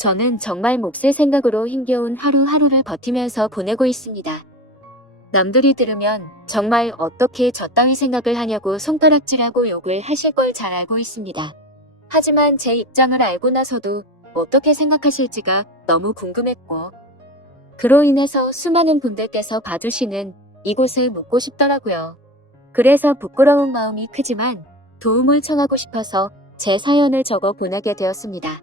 저는 정말 몹쓸 생각으로 힘겨운 하루하루를 버티면서 보내고 있습니다. 남들이 들으면 정말 어떻게 저 따위 생각을 하냐고 손가락질하고 욕을 하실 걸 잘 알고 있습니다. 하지만 제 입장을 알고 나서도 어떻게 생각하실지가 너무 궁금했고, 그로 인해서 수많은 분들께서 봐주시는 이곳에 묻고 싶더라고요. 그래서 부끄러운 마음이 크지만 도움을 청하고 싶어서 제 사연을 적어 보내게 되었습니다.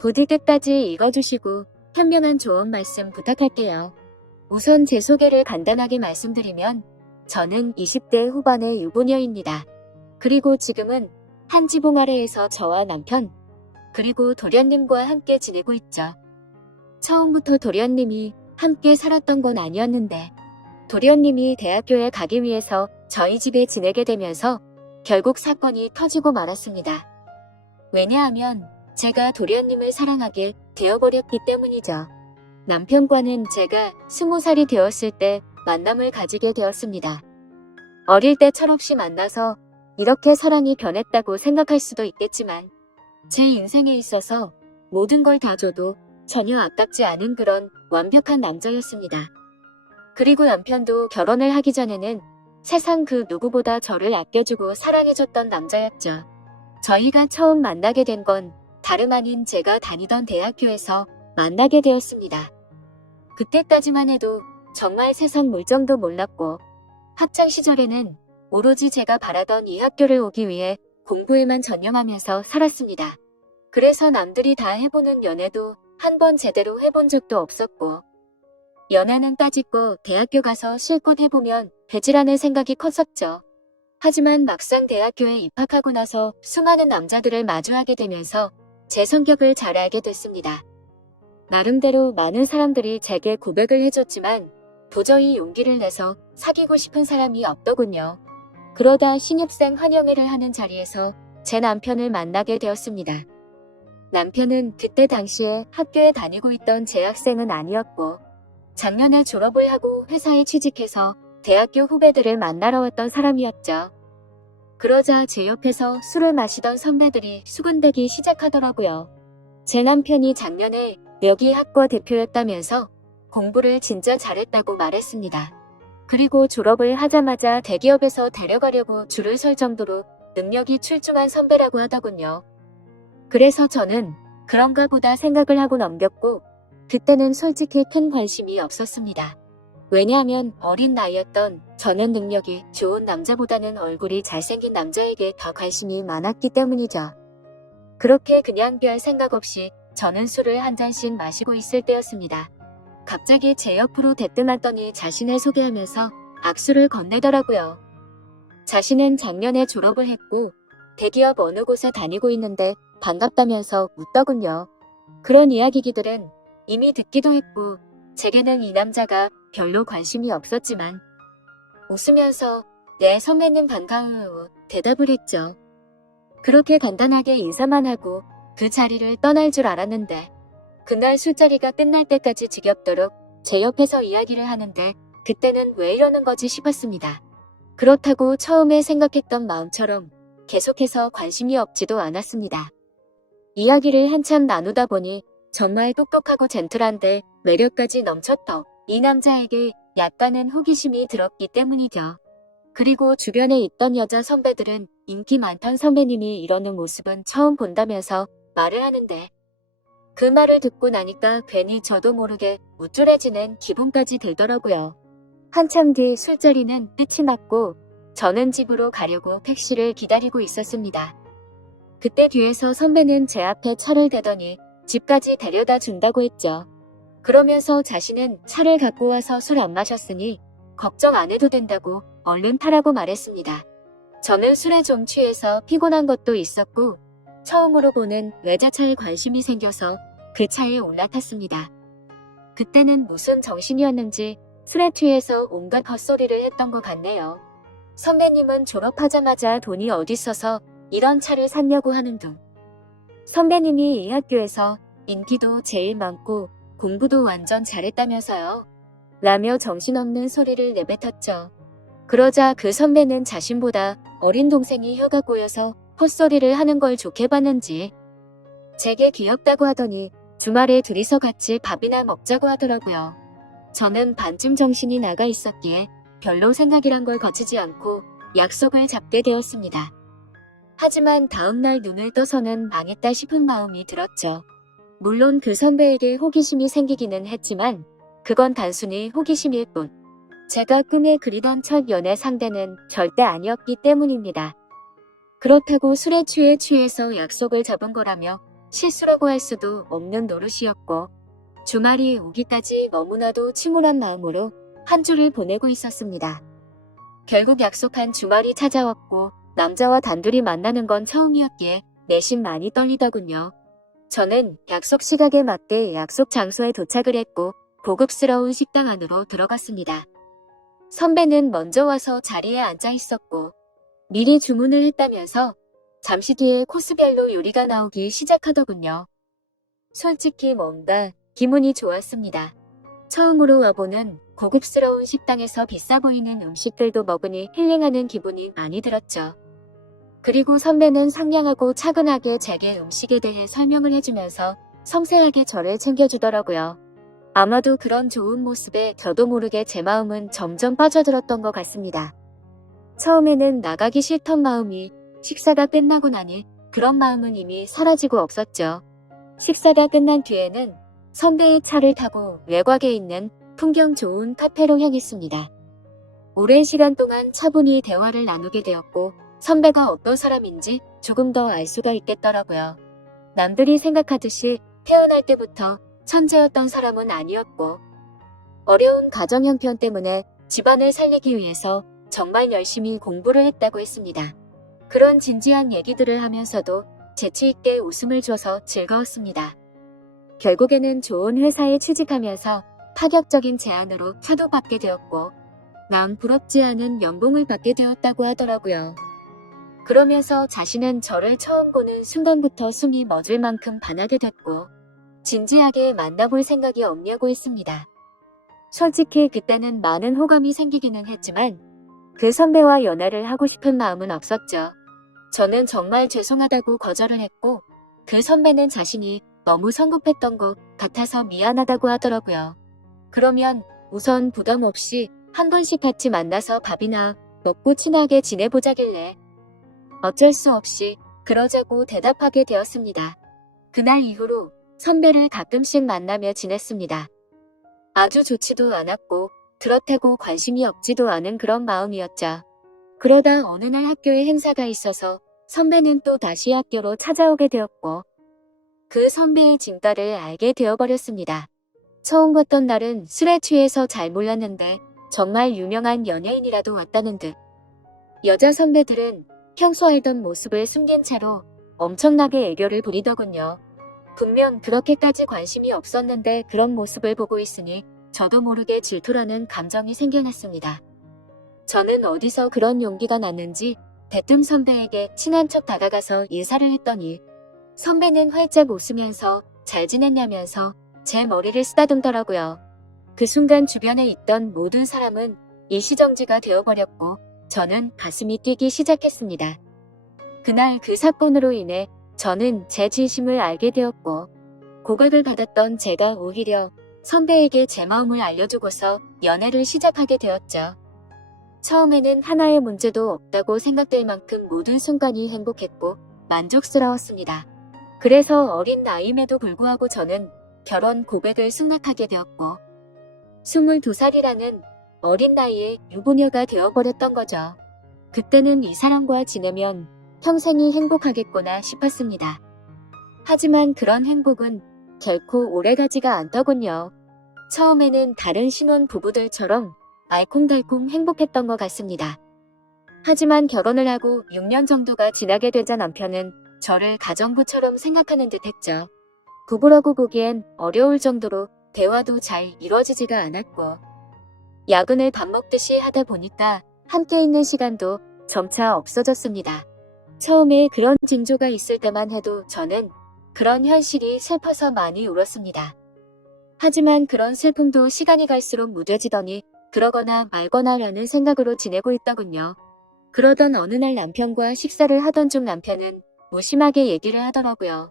부디 끝까지 읽어주시고 현명한 조언 말씀 부탁할게요. 우선 제 소개를 간단하게 말씀드리면 저는 20대 후반의 유부녀입니다. 그리고 지금은 한 지붕 아래에서 저와 남편, 그리고 도련님과 함께 지내고 있죠. 처음부터 도련님이 함께 살았던 건 아니었는데 도련님이 대학교에 가기 위해서 저희 집에 지내게 되면서 결국 사건이 터지고 말았습니다. 왜냐하면 제가 도련님을 사랑하게 되어버렸기 때문이죠. 남편과는 제가 20살이 되었을 때 만남을 가지게 되었습니다. 어릴 때 철없이 만나서 이렇게 사랑이 변했다고 생각할 수도 있겠지만 제 인생에 있어서 모든 걸 다 줘도 전혀 아깝지 않은 그런 완벽한 남자였습니다. 그리고 남편도 결혼을 하기 전에는 세상 그 누구보다 저를 아껴주고 사랑해줬던 남자였죠. 저희가 처음 만나게 된 건 다름 아닌 제가 다니던 대학교에서 만나게 되었습니다. 그때까지만 해도 정말 세상 물정도 몰랐고 학창 시절에는 오로지 제가 바라던 이 학교를 오기 위해 공부에만 전념하면서 살았습니다. 그래서 남들이 다 해보는 연애도 한 번 제대로 해본 적도 없었고 연애는 따지고 대학교 가서 실컷 해보면 되지라는 생각이 컸었죠. 하지만 막상 대학교에 입학하고 나서 수많은 남자들을 마주하게 되면서 제 성격을 잘 알게 됐습니다. 나름대로 많은 사람들이 제게 고백을 해줬지만 도저히 용기를 내서 사귀고 싶은 사람이 없더군요. 그러다 신입생 환영회를 하는 자리에서 제 남편을 만나게 되었습니다. 남편은 그때 당시에 학교에 다니고 있던 재학생은 아니었고 작년에 졸업을 하고 회사에 취직해서 대학교 후배들을 만나러 왔던 사람이었죠. 그러자 제 옆에서 술을 마시던 선배들이 수군대기 시작하더라고요. 제 남편이 작년에 여기 학과 대표였다면서 공부를 진짜 잘했다고 말했습니다. 그리고 졸업을 하자마자 대기업에서 데려가려고 줄을 설 정도로 능력이 출중한 선배라고 하더군요. 그래서 저는 그런가 보다 생각을 하고 넘겼고 그때는 솔직히 큰 관심이 없었습니다. 왜냐하면 어린 나이였던 저는 능력이 좋은 남자보다는 얼굴이 잘생긴 남자에게 더 관심이 많았기 때문이죠. 그렇게 그냥 별 생각 없이 저는 술을 한 잔씩 마시고 있을 때였습니다. 갑자기 제 옆으로 대뜸하더니 자신을 소개하면서 악수를 건네더라고요. 자신은 작년에 졸업을 했고 대기업 어느 곳에 다니고 있는데 반갑다면서 웃더군요. 그런 이야기들은 이미 듣기도 했고 제게는 이 남자가 별로 관심이 없었지만 웃으면서 네 선배님 반가워요 대답을 했죠. 그렇게 간단하게 인사만 하고 그 자리를 떠날 줄 알았는데 그날 술자리가 끝날 때까지 지겹도록 제 옆에서 이야기를 하는데 그때는 왜 이러는 거지 싶었습니다. 그렇다고 처음에 생각했던 마음처럼 계속해서 관심이 없지도 않았습니다. 이야기를 한참 나누다 보니 정말 똑똑하고 젠틀한데 매력까지 넘쳤던 이 남자에게 약간은 호기심이 들었기 때문이죠. 그리고 주변에 있던 여자 선배들은 인기 많던 선배님이 이러는 모습은 처음 본다면서 말을 하는데 그 말을 듣고 나니까 괜히 저도 모르게 우쭐해지는 기분까지 들더라고요. 한참 뒤 술자리는 끝이 났고 저는 집으로 가려고 택시를 기다리고 있었습니다. 그때 뒤에서 선배는 제 앞에 차를 대더니 집까지 데려다 준다고 했죠. 그러면서 자신은 차를 갖고 와서 술 안 마셨으니 걱정 안 해도 된다고 얼른 타라고 말했습니다. 저는 술에 좀 취해서 피곤한 것도 있었고 처음으로 보는 외제차에 관심이 생겨서 그 차에 올라탔습니다. 그때는 무슨 정신이었는지 술에 취해서 온갖 헛소리를 했던 것 같네요. 선배님은 졸업하자마자 돈이 어디 있어서 이런 차를 샀냐고 하는 둥. 선배님이 이 학교에서 인기도 제일 많고 공부도 완전 잘했다면서요. 라며 정신없는 소리를 내뱉었죠. 그러자 그 선배는 자신보다 어린 동생이 혀가 꼬여서 헛소리를 하는 걸 좋게 봤는지 제게 귀엽다고 하더니 주말에 둘이서 같이 밥이나 먹자고 하더라고요. 저는 반쯤 정신이 나가 있었기에 별로 생각이란 걸 거치지 않고 약속을 잡게 되었습니다. 하지만 다음날 눈을 떠서는 망했다 싶은 마음이 들었죠. 물론 그 선배에게 호기심이 생기기는 했지만 그건 단순히 호기심일 뿐. 제가 꿈에 그리던 첫 연애 상대는 절대 아니었기 때문입니다. 그렇다고 술에 취해서 약속을 잡은 거라며 실수라고 할 수도 없는 노릇이었고 주말이 오기까지 너무나도 침울한 마음으로 한 주를 보내고 있었습니다. 결국 약속한 주말이 찾아왔고 남자와 단둘이 만나는 건 처음이었기에 내심 많이 떨리더군요. 저는 약속 시각에 맞게 약속 장소에 도착을 했고 고급스러운 식당 안으로 들어갔습니다. 선배는 먼저 와서 자리에 앉아 있었고 미리 주문을 했다면서 잠시 뒤에 코스별로 요리가 나오기 시작하더군요. 솔직히 뭔가 기분이 좋았습니다. 처음으로 와보는 고급스러운 식당에서 비싸 보이는 음식들도 먹으니 힐링하는 기분이 많이 들었죠. 그리고 선배는 상냥하고 차분하게 제게 음식에 대해 설명을 해주면서 섬세하게 저를 챙겨주더라고요. 아마도 그런 좋은 모습에 저도 모르게 제 마음은 점점 빠져들었던 것 같습니다. 처음에는 나가기 싫던 마음이 식사가 끝나고 나니 그런 마음은 이미 사라지고 없었죠. 식사가 끝난 뒤에는 선배의 차를 타고 외곽에 있는 풍경 좋은 카페로 향했습니다. 오랜 시간 동안 차분히 대화를 나누게 되었고 선배가 어떤 사람인지 조금 더 알 수가 있겠더라고요. 남들이 생각하듯이 태어날 때부터 천재였던 사람은 아니었고 어려운 가정 형편 때문에 집안을 살리기 위해서 정말 열심히 공부를 했다고 했습니다. 그런 진지한 얘기들을 하면서도 재치있게 웃음을 줘서 즐거웠습니다. 결국에는 좋은 회사에 취직하면서 파격적인 제안으로 차도받게 되었고 남 부럽지 않은 연봉을 받게 되었다고 하더라고요. 그러면서 자신은 저를 처음 보는 순간부터 숨이 멎을 만큼 반하게 됐고 진지하게 만나볼 생각이 없냐고 했습니다. 솔직히 그때는 많은 호감이 생기기는 했지만 그 선배와 연애를 하고 싶은 마음은 없었죠. 저는 정말 죄송하다고 거절을 했고 그 선배는 자신이 너무 성급했던 것 같아서 미안하다고 하더라고요. 그러면 우선 부담 없이 한 번씩 같이 만나서 밥이나 먹고 친하게 지내보자길래 어쩔 수 없이 그러자고 대답하게 되었습니다. 그날 이후로 선배를 가끔씩 만나며 지냈습니다. 아주 좋지도 않았고 그렇다고 관심이 없지도 않은 그런 마음이었죠. 그러다 어느 날 학교에 행사가 있어서 선배는 또 다시 학교로 찾아오게 되었고 그 선배의 진가를 알게 되어버렸습니다. 처음 봤던 날은 술에 취해서 잘 몰랐는데 정말 유명한 연예인이라도 왔다는 듯. 여자 선배들은 평소 알던 모습을 숨긴 채로 엄청나게 애교를 부리더군요. 분명 그렇게까지 관심이 없었는데 그런 모습을 보고 있으니 저도 모르게 질투라는 감정이 생겨났습니다. 저는 어디서 그런 용기가 났는지 대뜸 선배에게 친한 척 다가가서 인사를 했더니 선배는 활짝 웃으면서 잘 지냈냐면서 제 머리를 쓰다듬더라고요. 그 순간 주변에 있던 모든 사람은 일시정지가 되어버렸고 저는 가슴이 뛰기 시작했습니다. 그날 그 사건으로 인해 저는 제 진심을 알게 되었고 고백을 받았던 제가 오히려 선배에게 제 마음을 알려주고서 연애를 시작하게 되었죠. 처음에는 하나의 문제도 없다고 생각될 만큼 모든 순간이 행복했고 만족스러웠습니다. 그래서 어린 나이임에도 불구하고 저는 결혼 고백을 승낙하게 되었고 22살이라는 어린 나이에 유부녀가 되어버렸던 거죠. 그때는 이 사람과 지내면 평생이 행복하겠구나 싶었습니다. 하지만 그런 행복은 결코 오래가지가 않더군요. 처음에는 다른 신혼 부부들처럼 알콩달콩 행복했던 것 같습니다. 하지만 결혼을 하고 6년 정도가 지나게 되자 남편은 저를 가정부처럼 생각하는 듯 했죠. 부부라고 보기엔 어려울 정도로 대화도 잘 이루어지지가 않았고 야근을 밥 먹듯이 하다 보니까 함께 있는 시간도 점차 없어졌습니다. 처음에 그런 징조가 있을 때만 해도 저는 그런 현실이 슬퍼서 많이 울었습니다. 하지만 그런 슬픔도 시간이 갈수록 무뎌지더니 그러거나 말거나라는 생각으로 지내고 있더군요. 그러던 어느 날 남편과 식사를 하던 중 남편은 무심하게 얘기를 하더라고요.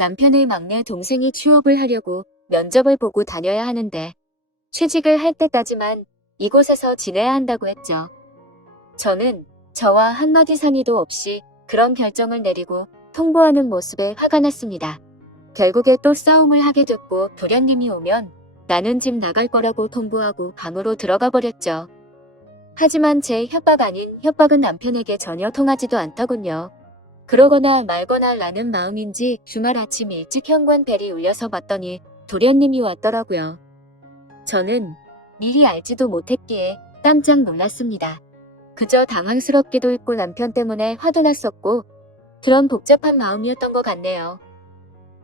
남편의 막내 동생이 취업을 하려고 면접을 보고 다녀야 하는데 취직을 할 때까지만 이곳에서 지내야 한다고 했죠. 저는 저와 한마디 상의도 없이 그런 결정을 내리고 통보하는 모습에 화가 났습니다. 결국에 또 싸움을 하게 됐고 도련님이 오면 나는 집 나갈 거라고 통보하고 방으로 들어가 버렸죠. 하지만 제 협박 아닌 협박은 남편에게 전혀 통하지도 않더군요. 그러거나 말거나 라는 마음인지 주말 아침 일찍 현관벨이 울려서 봤더니 도련님이 왔더라고요. 저는 미리 알지도 못했기에 깜짝 놀랐습니다. 그저 당황스럽기도 했고 남편 때문에 화도 났었고 그런 복잡한 마음이었던 것 같네요.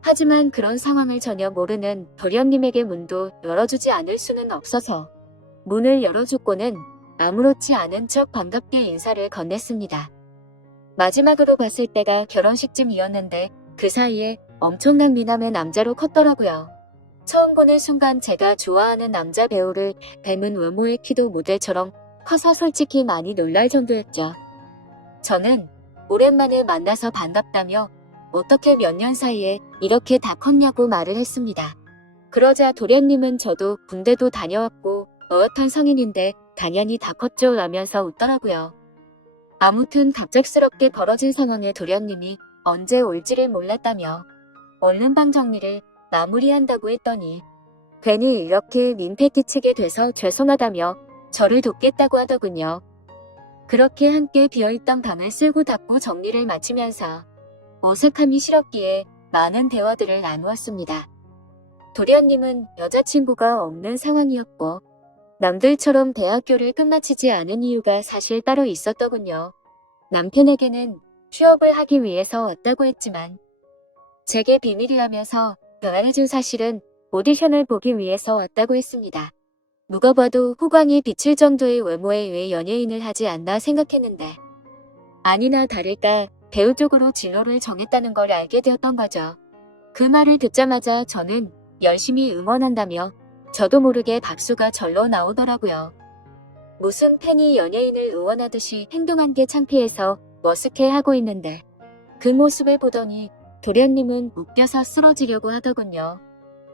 하지만 그런 상황을 전혀 모르는 도련님에게 문도 열어주지 않을 수는 없어서 문을 열어줬고는 아무렇지 않은 척 반갑게 인사를 건넸습니다. 마지막으로 봤을 때가 결혼식쯤이었는데 그 사이에 엄청난 미남의 남자로 컸더라고요. 처음 보는 순간 제가 좋아하는 남자 배우를 닮은 외모의 키도 모델처럼 커서 솔직히 많이 놀랄 정도였죠. 저는 오랜만에 만나서 반갑다며 어떻게 몇 년 사이에 이렇게 다 컸냐고 말을 했습니다. 그러자 도련님은 저도 군대도 다녀왔고 어엿한 성인인데 당연히 다 컸죠 라면서 웃더라고요. 아무튼 갑작스럽게 벌어진 상황에 도련님이 언제 올지를 몰랐다며 얼른 방 정리를 마무리한다고 했더니 괜히 이렇게 민폐 끼치게 돼서 죄송하다며 저를 돕겠다고 하더군요. 그렇게 함께 비어있던 방을 쓸고 닦고 정리를 마치면서 어색함이 싫었기에 많은 대화들을 나누었습니다. 도련님은 여자친구가 없는 상황이었고 남들처럼 대학교를 끝마치지 않은 이유가 사실 따로 있었더군요. 남편에게는 취업을 하기 위해서 왔다고 했지만 제게 비밀이라면서 말해준 사실은 오디션을 보기 위해서 왔다고 했습니다. 누가 봐도 후광이 비칠 정도의 외모에 왜 연예인을 하지 않나 생각했는데 아니나 다를까 배우 쪽으로 진로를 정했다는 걸 알게 되었던 거죠. 그 말을 듣자마자 저는 열심히 응원한다며 저도 모르게 박수가 절로 나오더라고요. 무슨 팬이 연예인을 응원하듯이 행동한 게 창피해서 머쓱해하고 있는데 그 모습을 보더니 도련님은 웃겨서 쓰러지려고 하더군요.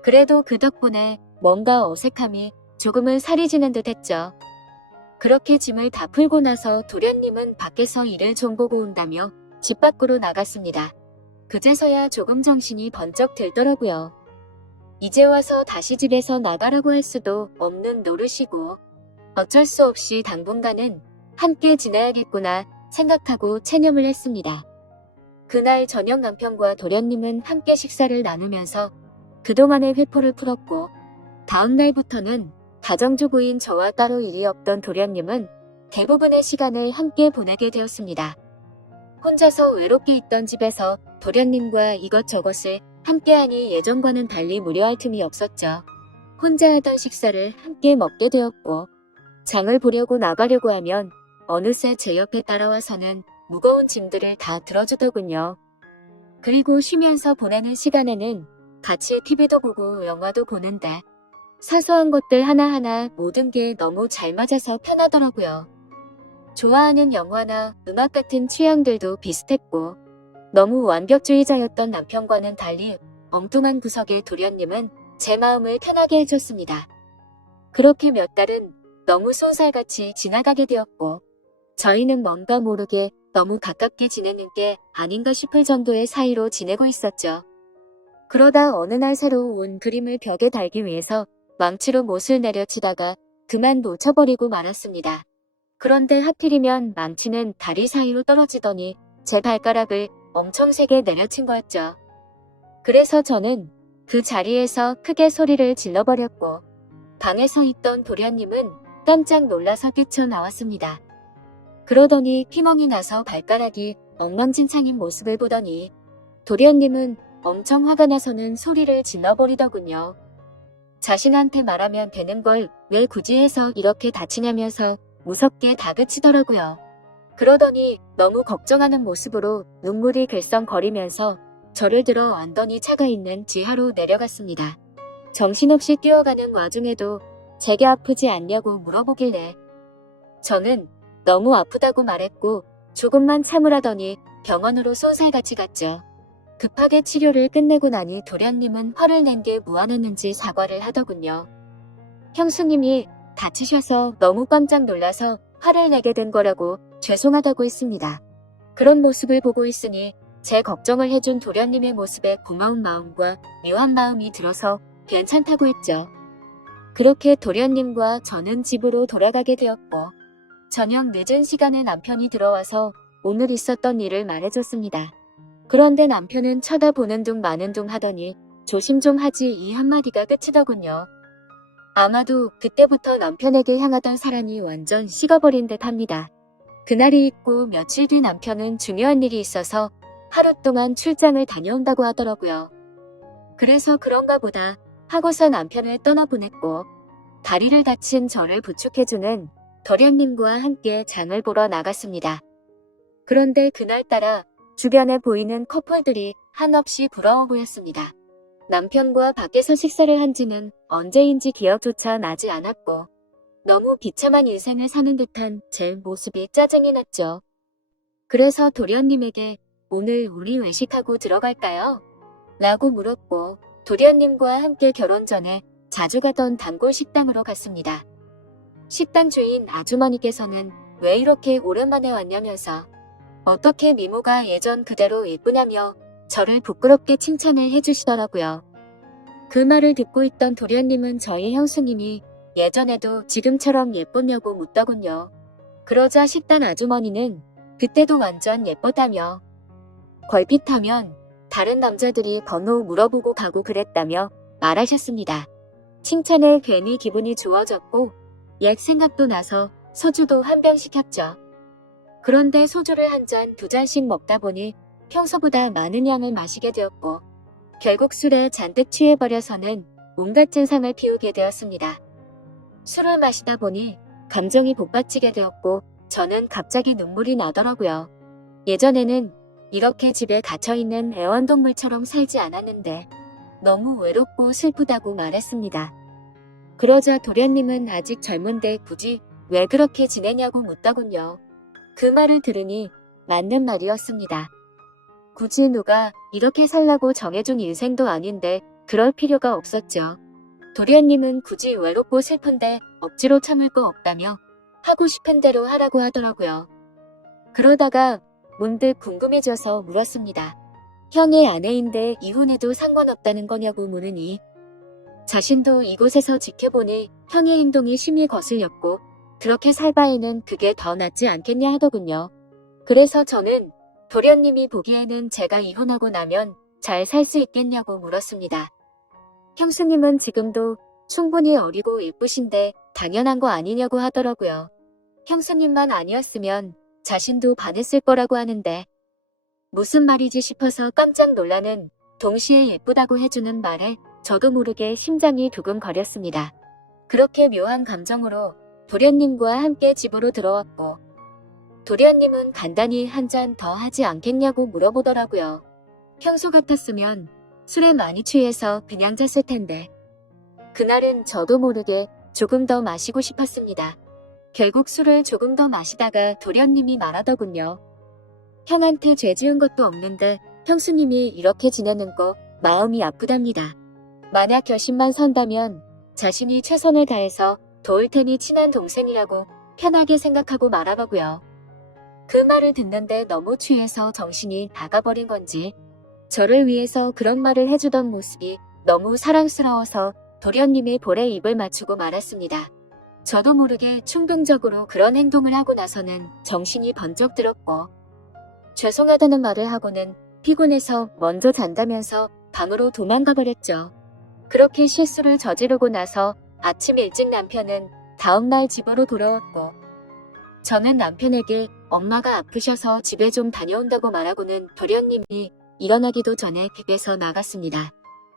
그래도 그 덕분에 뭔가 어색함이 조금은 살이 지는 듯 했죠. 그렇게 짐을 다 풀고 나서 도련님은 밖에서 일을 좀 보고 온다며 집 밖으로 나갔습니다. 그제서야 조금 정신이 번쩍 들더라고요. 이제 와서 다시 집에서 나가라고 할 수도 없는 노릇이고 어쩔 수 없이 당분간은 함께 지내야겠구나 생각하고 체념을 했습니다. 그날 저녁 남편과 도련님은 함께 식사를 나누면서 그동안의 회포를 풀었고 다음 날부터는 가정주부인 저와 따로 일이 없던 도련님은 대부분의 시간을 함께 보내게 되었습니다. 혼자서 외롭게 있던 집에서 도련님과 이것저것을 함께하니 예전과는 달리 무료할 틈이 없었죠. 혼자 하던 식사를 함께 먹게 되었고 장을 보려고 나가려고 하면 어느새 제 옆에 따라와서는 무거운 짐들을 다 들어주더군요. 그리고 쉬면서 보내는 시간에는 같이 TV도 보고 영화도 보는데 사소한 것들 하나하나 모든 게 너무 잘 맞아서 편하더라고요. 좋아하는 영화나 음악 같은 취향들도 비슷했고 너무 완벽주의자였던 남편과는 달리 엉뚱한 구석의 도련님은 제 마음을 편하게 해줬습니다. 그렇게 몇 달은 너무 쏜살같이 지나가게 되었고 저희는 뭔가 모르게 너무 가깝게 지내는 게 아닌가 싶을 정도의 사이로 지내고 있었죠. 그러다 어느 날 새로 온 그림을 벽에 달기 위해서 망치로 못을 내려치다가 그만 놓쳐버리고 말았습니다. 그런데 하필이면 망치는 다리 사이로 떨어지더니 제 발가락을 엄청 세게 내려친 거였죠. 그래서 저는 그 자리에서 크게 소리를 질러버렸고 방에서 있던 도련님은 깜짝 놀라서 뛰쳐나왔습니다. 그러더니 피멍이 나서 발가락이 엉망진창인 모습을 보더니 도련님은 엄청 화가 나서는 소리를 질러버리더군요. 자신한테 말하면 되는 걸 왜 굳이 해서 이렇게 다치냐면서 무섭게 다그치더라고요. 그러더니 너무 걱정하는 모습으로 눈물이 글썽거리면서 저를 들어 안더니 차가 있는 지하로 내려갔습니다. 정신없이 뛰어가는 와중에도 제게 아프지 않냐고 물어보길래 저는 너무 아프다고 말했고 조금만 참으라더니 병원으로 쏜살같이 갔죠. 급하게 치료를 끝내고 나니 도련님은 화를 낸 게 무안했는지 사과를 하더군요. 형수님이 다치셔서 너무 깜짝 놀라서 화를 내게 된 거라고 죄송하다고 했습니다. 그런 모습을 보고 있으니 제 걱정을 해준 도련님의 모습에 고마운 마음과 묘한 마음이 들어서 괜찮다고 했죠. 그렇게 도련님과 저는 집으로 돌아가게 되었고 저녁 늦은 시간에 남편이 들어와서 오늘 있었던 일을 말해줬습니다. 그런데 남편은 쳐다보는 둥 마는 둥 하더니 조심 좀 하지 이 한마디가 끝이더군요. 아마도 그때부터 남편에게 향하던 사랑이 완전 식어버린 듯 합니다. 그날이 있고 며칠 뒤 남편은 중요한 일이 있어서 하루 동안 출장을 다녀온다고 하더라고요. 그래서 그런가 보다 하고서 남편을 떠나보냈고 다리를 다친 저를 부축해주는 도련님과 함께 장을 보러 나갔습니다. 그런데 그날따라 주변에 보이는 커플들이 한없이 부러워 보였습니다. 남편과 밖에서 식사를 한 지는 언제인지 기억조차 나지 않았고 너무 비참한 인생을 사는 듯한 제 모습이 짜증이 났죠. 그래서 도련님에게 오늘 우리 외식하고 들어갈까요? 라고 물었고 도련님과 함께 결혼 전에 자주 가던 단골 식당으로 갔습니다. 식당 주인 아주머니께서는 왜 이렇게 오랜만에 왔냐면서 어떻게 미모가 예전 그대로 예쁘냐며 저를 부끄럽게 칭찬을 해주시더라고요. 그 말을 듣고 있던 도련님은 저희 형수님이 예전에도 지금처럼 예쁘냐고 묻더군요. 그러자 식당 아주머니는 그때도 완전 예뻤다며 걸핏하면 다른 남자들이 번호 물어보고 가고 그랬다며 말하셨습니다. 칭찬에 괜히 기분이 좋아졌고 옛 생각도 나서 소주도 한 병 시켰죠. 그런데 소주를 한 잔, 두 잔씩 먹다 보니 평소보다 많은 양을 마시게 되었고 결국 술에 잔뜩 취해버려서는 온갖 증상을 피우게 되었습니다. 술을 마시다 보니 감정이 복받치게 되었고 저는 갑자기 눈물이 나더라고요. 예전에는 이렇게 집에 갇혀있는 애완동물처럼 살지 않았는데 너무 외롭고 슬프다고 말했습니다. 그러자 도련님은 아직 젊은데 굳이 왜 그렇게 지내냐고 묻더군요. 그 말을 들으니 맞는 말이었습니다. 굳이 누가 이렇게 살라고 정해준 인생도 아닌데 그럴 필요가 없었죠. 도련님은 굳이 외롭고 슬픈데 억지로 참을 거 없다며 하고 싶은 대로 하라고 하더라고요. 그러다가 문득 궁금해져서 물었습니다. 형의 아내인데 이혼해도 상관없다는 거냐고 물으니 자신도 이곳에서 지켜보니 형의 행동이 심히 거슬렸고 그렇게 살 바에는 그게 더 낫지 않겠냐 하더군요. 그래서 저는 도련님이 보기에는 제가 이혼하고 나면 잘 살 수 있겠냐고 물었습니다. 형수님은 지금도 충분히 어리고 예쁘신데 당연한 거 아니냐고 하더라고요. 형수님만 아니었으면 자신도 반했을 거라고 하는데 무슨 말이지 싶어서 깜짝 놀라는 동시에 예쁘다고 해주는 말에 저도 모르게 심장이 두근거렸습니다. 그렇게 묘한 감정으로 도련님과 함께 집으로 들어왔고 도련님은 간단히 한 잔 더 하지 않겠냐고 물어보더라고요. 평소 같았으면 술에 많이 취해서 그냥 잤을 텐데 그날은 저도 모르게 조금 더 마시고 싶었습니다. 결국 술을 조금 더 마시다가 도련님이 말하더군요. 형한테 죄 지은 것도 없는데 형수님이 이렇게 지내는 거 마음이 아프답니다. 만약 결심만 선다면 자신이 최선을 다해서 도울 테니 친한 동생이라고 편하게 생각하고 말하더고요. 그 말을 듣는데 너무 취해서 정신이 나가버린 건지 저를 위해서 그런 말을 해주던 모습이 너무 사랑스러워서 도련님의 볼에 입을 맞추고 말았습니다. 저도 모르게 충동적으로 그런 행동을 하고 나서는 정신이 번쩍 들었고 죄송하다는 말을 하고는 피곤해서 먼저 잔다면서 방으로 도망가 버렸죠. 그렇게 실수를 저지르고 나서 아침 일찍 남편은 다음날 집으로 돌아왔고 저는 남편에게 엄마가 아프셔서 집에 좀 다녀온다고 말하고는 도련님이 일어나기도 전에 집에서 나갔습니다.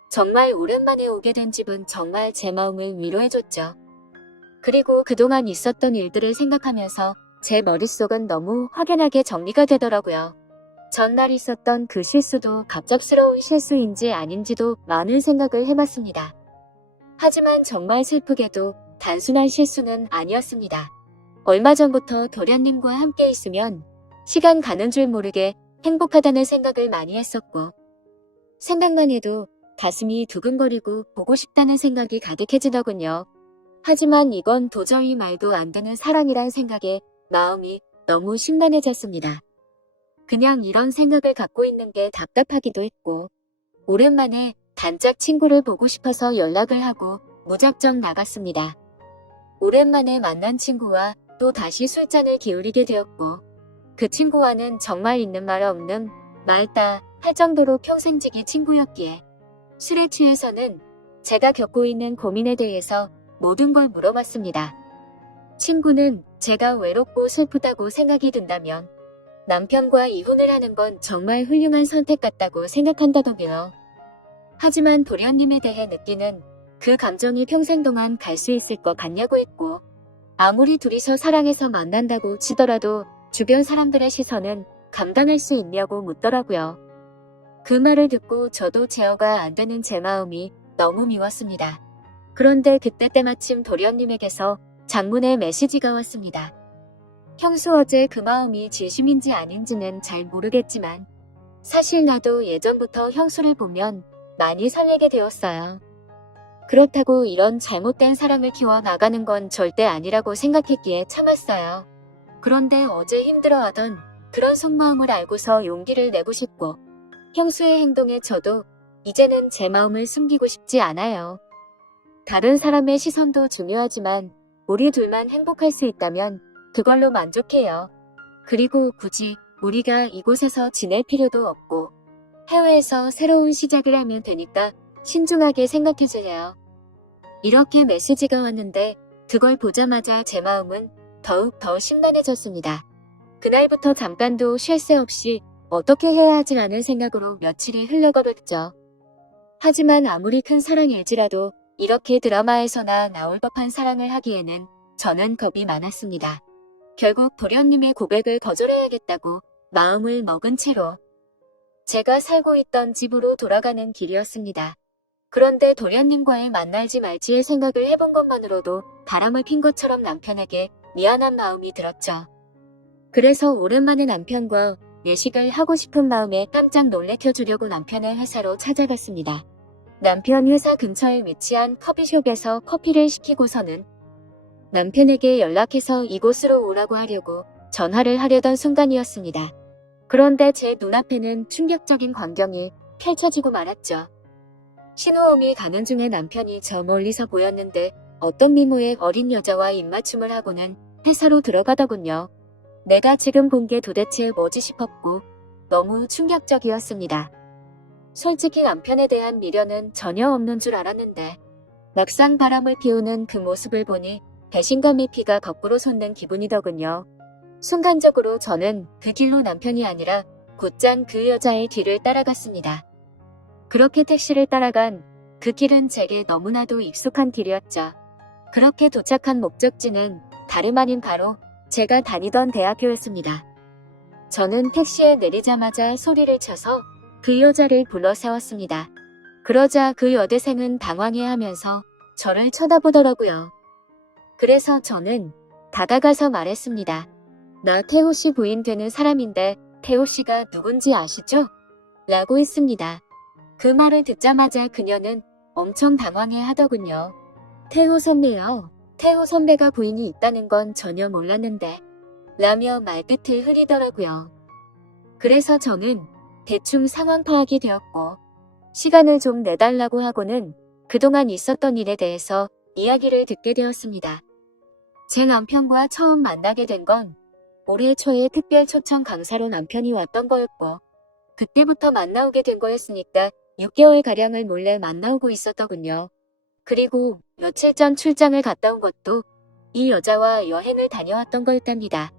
정말 오랜만에 오게 된 집은 정말 제 마음을 위로해줬죠. 그리고 그동안 있었던 일들을 생각하면서 제 머릿속은 너무 확연하게 정리가 되더라고요. 전날 있었던 그 실수도 갑작스러운 실수인지 아닌지도 많은 생각을 해봤습니다. 하지만 정말 슬프게도 단순한 실수는 아니었습니다. 얼마 전부터 도련님과 함께 있으면 시간 가는 줄 모르게 행복하다는 생각을 많이 했었고 생각만 해도 가슴이 두근거리고 보고 싶다는 생각이 가득해지더군요. 하지만 이건 도저히 말도 안 되는 사랑이란 생각에 마음이 너무 심란해졌습니다. 그냥 이런 생각을 갖고 있는 게 답답하기도 했고, 오랜만에 단짝 친구를 보고 싶어서 연락을 하고 무작정 나갔습니다. 오랜만에 만난 친구와 또 다시 술잔을 기울이게 되었고, 그 친구와는 정말 있는 말 없는 맑다 할 정도로 평생지기 친구였기에 술에 취해서는 제가 겪고 있는 고민에 대해서 모든 걸 물어봤습니다. 친구는 제가 외롭고 슬프다고 생각이 든다면 남편과 이혼을 하는 건 정말 훌륭한 선택 같다고 생각한다더군요. 하지만 도련님에 대해 느끼는 그 감정이 평생 동안 갈 수 있을 것 같냐고 했고, 아무리 둘이서 사랑해서 만난다고 치더라도 주변 사람들의 시선은 감당할 수 있냐고 묻더라고요. 그 말을 듣고 저도 제어가 안 되는 제 마음이 너무 미웠습니다. 그런데 그때 때마침 도련님에게서 장문의 메시지가 왔습니다. 형수, 어제 그 마음이 진심인지 아닌지는 잘 모르겠지만 사실 나도 예전부터 형수를 보면 많이 설레게 되었어요. 그렇다고 이런 잘못된 사랑을 키워 나가는 건 절대 아니라고 생각했기에 참았어요. 그런데 어제 힘들어하던 그런 속마음을 알고서 용기를 내고 싶고, 형수의 행동에 저도 이제는 제 마음을 숨기고 싶지 않아요. 다른 사람의 시선도 중요하지만 우리 둘만 행복할 수 있다면 그걸로 만족해요. 그리고 굳이 우리가 이곳에서 지낼 필요도 없고 해외에서 새로운 시작을 하면 되니까 신중하게 생각해주세요. 이렇게 메시지가 왔는데 그걸 보자마자 제 마음은 더욱 더 심란해졌습니다. 그날부터 잠깐도 쉴 새 없이 어떻게 해야 하지라는 생각으로 며칠이 흘러버렸죠. 하지만 아무리 큰 사랑일지라도 이렇게 드라마에서나 나올 법한 사랑을 하기에는 저는 겁이 많았습니다. 결국 도련님의 고백을 거절해야겠다고 마음을 먹은 채로 제가 살고 있던 집으로 돌아가는 길이었습니다. 그런데 도련님과의 만날지 말지의 생각을 해본 것만으로도 바람을 핀 것처럼 남편에게 미안한 마음이 들었죠. 그래서 오랜만에 남편과 외식을 하고 싶은 마음에 깜짝 놀래켜주려고 남편의 회사로 찾아갔습니다. 남편 회사 근처에 위치한 커피숍에서 커피를 시키고서는 남편에게 연락해서 이곳으로 오라고 하려고 전화를 하려던 순간이었습니다. 그런데 제 눈앞에는 충격적인 광경이 펼쳐지고 말았죠. 신호음이 가는 중에 남편이 저 멀리서 보였는데 어떤 미모의 어린 여자와 입맞춤을 하고는 회사로 들어가더군요. 내가 지금 본 게 도대체 뭐지 싶었고 너무 충격적이었습니다. 솔직히 남편에 대한 미련은 전혀 없는 줄 알았는데 막상 바람을 피우는 그 모습을 보니 배신감의 피가 거꾸로 솟는 기분이더군요. 순간적으로 저는 그 길로 남편이 아니라 곧장 그 여자의 뒤를 따라갔습니다. 그렇게 택시를 따라간 그 길은 제게 너무나도 익숙한 길이었죠. 그렇게 도착한 목적지는 다름 아닌 바로 제가 다니던 대학교였습니다. 저는 택시에 내리자마자 소리를 쳐서 그 여자를 불러 세웠습니다. 그러자 그 여대생은 당황해하면서 저를 쳐다보더라고요. 그래서 저는 다가가서 말했습니다. 나 태호 씨 부인 되는 사람인데 태호 씨가 누군지 아시죠? 라고 했습니다. 그 말을 듣자마자 그녀는 엄청 당황해 하더군요. 태호 선배요. 태호 선배가 부인이 있다는 건 전혀 몰랐는데 라며 말끝을 흐리더라고요. 그래서 저는 대충 상황 파악이 되었고 시간을 좀 내달라고 하고는 그동안 있었던 일에 대해서 이야기를 듣게 되었습니다. 제 남편과 처음 만나게 된 건 올해 초에 특별 초청 강사로 남편이 왔던 거였고 그때부터 만나오게 된 거였으니까 6개월가량을 몰래 만나오고 있었더군요. 그리고 며칠 전 출장을 갔다 온 것도 이 여자와 여행을 다녀왔던 거였답니다.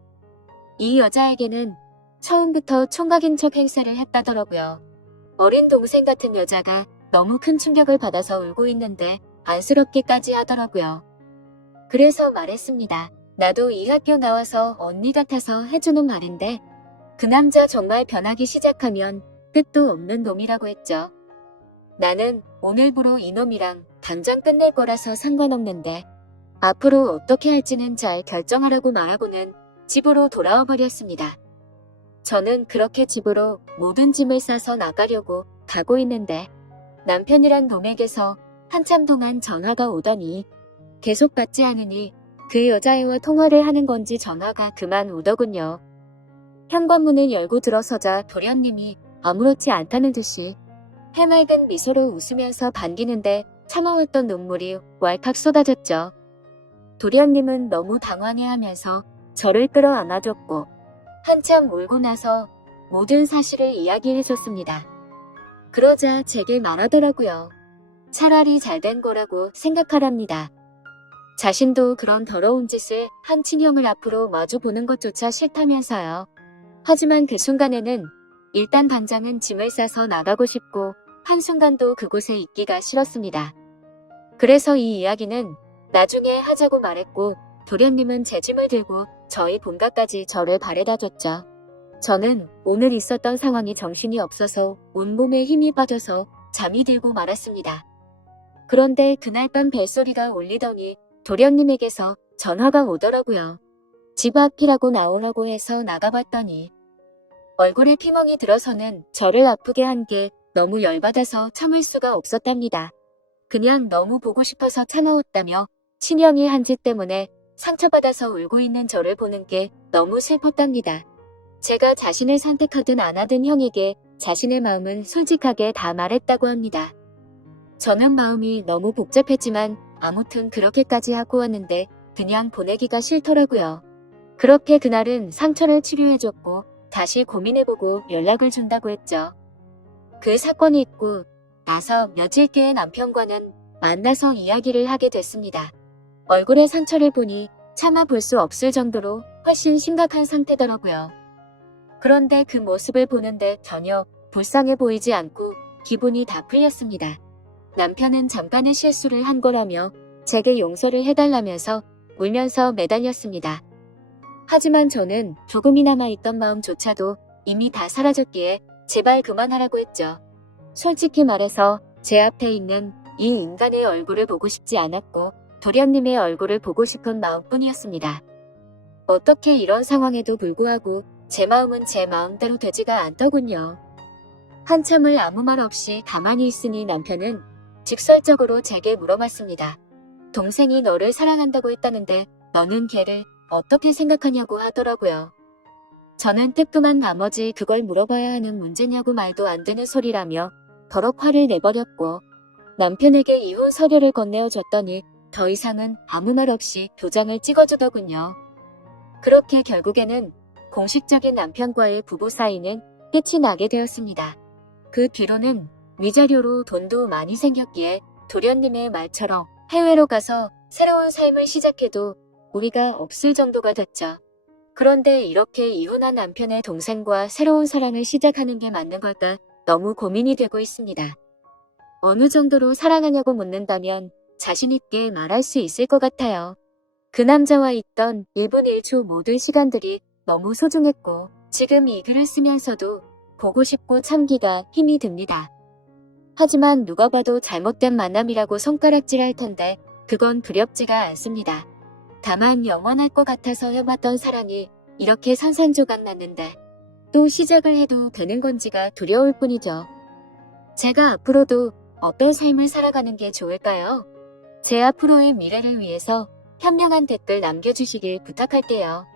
이 여자에게는 처음부터 총각인 척 행세를 했다더라고요. 어린 동생 같은 여자가 너무 큰 충격을 받아서 울고 있는데 안쓰럽게까지 하더라고요. 그래서 말했습니다. 나도 이 학교 나와서 언니 같아서 해주는 말인데 그 남자 정말 변하기 시작하면 끝도 없는 놈이라고 했죠. 나는 오늘부로 이놈이랑 당장 끝낼 거라서 상관없는데 앞으로 어떻게 할지는 잘 결정하라고 말하고는 집으로 돌아와 버렸습니다. 저는 그렇게 집으로 모든 짐을 싸서 나가려고 가고 있는데 남편이란 놈에게서 한참 동안 전화가 오더니 계속 받지 않으니 그 여자애와 통화를 하는 건지 전화가 그만 오더군요. 현관문을 열고 들어서자 도련님이 아무렇지 않다는 듯이 해맑은 미소로 웃으면서 반기는데 참아왔던 눈물이 왈칵 쏟아졌죠. 도련님은 너무 당황해하면서 저를 끌어안아줬고 한참 울고 나서 모든 사실을 이야기해줬습니다. 그러자 제게 말하더라고요. 차라리 잘된 거라고 생각하랍니다. 자신도 그런 더러운 짓을 한 친형을 앞으로 마주보는 것조차 싫다면서요. 하지만 그 순간에는 일단 당장은 짐을 싸서 나가고 싶고 한순간도 그곳에 있기가 싫었습니다. 그래서 이 이야기는 나중에 하자고 말했고 도련님은 제 짐을 들고 저희 본가까지 저를 바래다줬죠. 저는 오늘 있었던 상황이 정신이 없어서 온몸에 힘이 빠져서 잠이 들고 말았습니다. 그런데 그날 밤 벨소리가 울리더니 도련님에게서 전화가 오더라고요. 집 앞이라고 나오라고 해서 나가봤더니 얼굴에 피멍이 들어서는 저를 아프게 한 게 너무 열받아서 참을 수가 없었답니다. 그냥 너무 보고 싶어서 참아왔다며 친형이 한 짓 때문에 상처받아서 울고 있는 저를 보는 게 너무 슬펐답니다. 제가 자신을 선택하든 안 하든 형에게 자신의 마음은 솔직하게 다 말했다고 합니다. 저는 마음이 너무 복잡했지만 아무튼 그렇게까지 하고 왔는데 그냥 보내기가 싫더라고요. 그렇게 그날은 상처를 치료해줬고 다시 고민해보고 연락을 준다고 했죠. 그 사건이 있고 나서 며칠 뒤에 남편과는 만나서 이야기를 하게 됐습니다. 얼굴에 상처를 보니 참아볼 수 없을 정도로 훨씬 심각한 상태더라고요. 그런데 그 모습을 보는데 전혀 불쌍해 보이지 않고 기분이 다 풀렸습니다. 남편은 잠깐의 실수를 한 거라며 제게 용서를 해달라면서 울면서 매달렸습니다. 하지만 저는 조금이나마 있던 마음조차도 이미 다 사라졌기에 제발 그만하라고 했죠. 솔직히 말해서 제 앞에 있는 이 인간의 얼굴을 보고 싶지 않았고 도련님의 얼굴을 보고 싶은 마음뿐이었습니다. 어떻게 이런 상황에도 불구하고 제 마음은 제 마음대로 되지가 않더군요. 한참을 아무 말 없이 가만히 있으니 남편은 직설적으로 제게 물어봤습니다. 동생이 너를 사랑한다고 했다는데 너는 걔를 어떻게 생각하냐고 하더라고요. 저는 뜨끔한 나머지 그걸 물어봐야 하는 문제냐고 말도 안 되는 소리라며 더럭 화를 내버렸고 남편에게 이혼 서류를 건네어줬더니 더 이상은 아무 말 없이 도장을 찍어주더군요. 그렇게 결국에는 공식적인 남편과의 부부 사이는 끝이 나게 되었습니다. 그 뒤로는 위자료로 돈도 많이 생겼기에 도련님의 말처럼 해외로 가서 새로운 삶을 시작해도 우리가 없을 정도가 됐죠. 그런데 이렇게 이혼한 남편의 동생과 새로운 사랑을 시작하는 게 맞는 걸까 너무 고민이 되고 있습니다. 어느 정도로 사랑하냐고 묻는다면 자신 있게 말할 수 있을 것 같아요. 그 남자와 있던 1분 1초 모든 시간들이 너무 소중했고 지금 이 글을 쓰면서도 보고 싶고 참기가 힘이 듭니다. 하지만 누가 봐도 잘못된 만남이라고 손가락질할 텐데 그건 두렵지가 않습니다. 다만 영원할 것 같아서 해봤던 사랑이 이렇게 산산조각 났는데 또 시작을 해도 되는 건지가 두려울 뿐이죠. 제가 앞으로도 어떤 삶을 살아가는 게 좋을까요? 제 앞으로의 미래를 위해서 현명한 댓글 남겨주시길 부탁할게요.